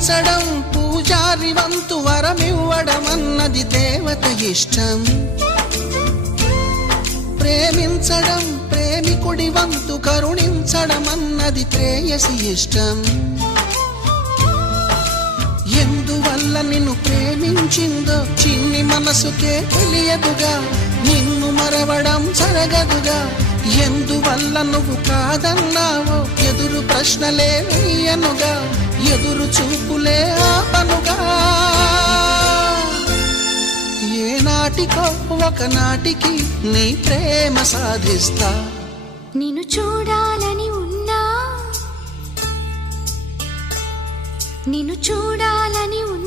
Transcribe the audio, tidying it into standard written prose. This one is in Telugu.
పూజించడం పూజారి వంతు వరమివ్వడం అన్నది దేవత ఇష్టం. ప్రేమించడం ప్రేమికుడి వంతు కరుణించడం అన్నది ప్రేయసి ఇష్టం. ఎందువల్ల నిన్ను ప్రేమించిందో చిన్ని మనసుకే తెలియదుగా, నిన్ను మరవడం జరగదుగా. ఎందువల్ల నువ్వు కాదన్నావో ఎదురు ప్రశ్నలే వేయనుగా, ఎదురు చూపులే ఆపనుగా. ఏనాటికో ఒకనాటికి నీ ప్రేమ సాధిస్తా. నిన్ను చూడాలని ఉన్నా, నిన్ను చూడాలని ఉన్నా.